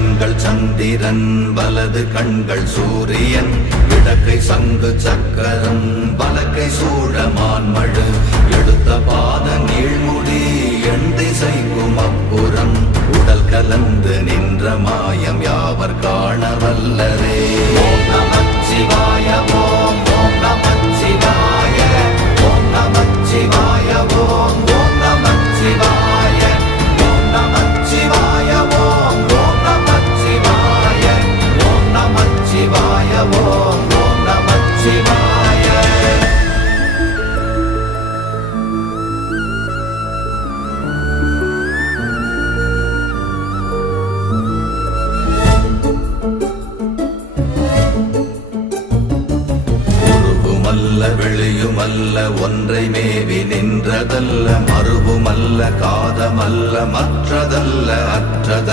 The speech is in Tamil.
கண்கள் சந்திரன் வலது கண்கள் சூரியன் இடக்கை சங்கு சக்கரம் வலக்கை சூழமான்மழு எடுத்த பாத நீழ்முடி எண் திசைக்கும் அப்புறம் உடல் கலந்து நின்ற மாயம் யாவர் காண வல்லரே. ஓம் நமச்சிவாய ஓம் ஓம் நமச்சிவாய ஓம் நமச்சிவாய ஓம் ஓம் நமச்சிவாய ஓம் நமச்சிவாய ஓம் ஓம் நமச்சிவாய ஓம் நமச்சிவாய ஓம் ஓம் நமச்சிவாய. வெளியுமல்ல ஒன்றை மேவி நின்றதல்ல மறுவுமல்ல காதமல்ல மற்றதல்ல அற்றதல்ல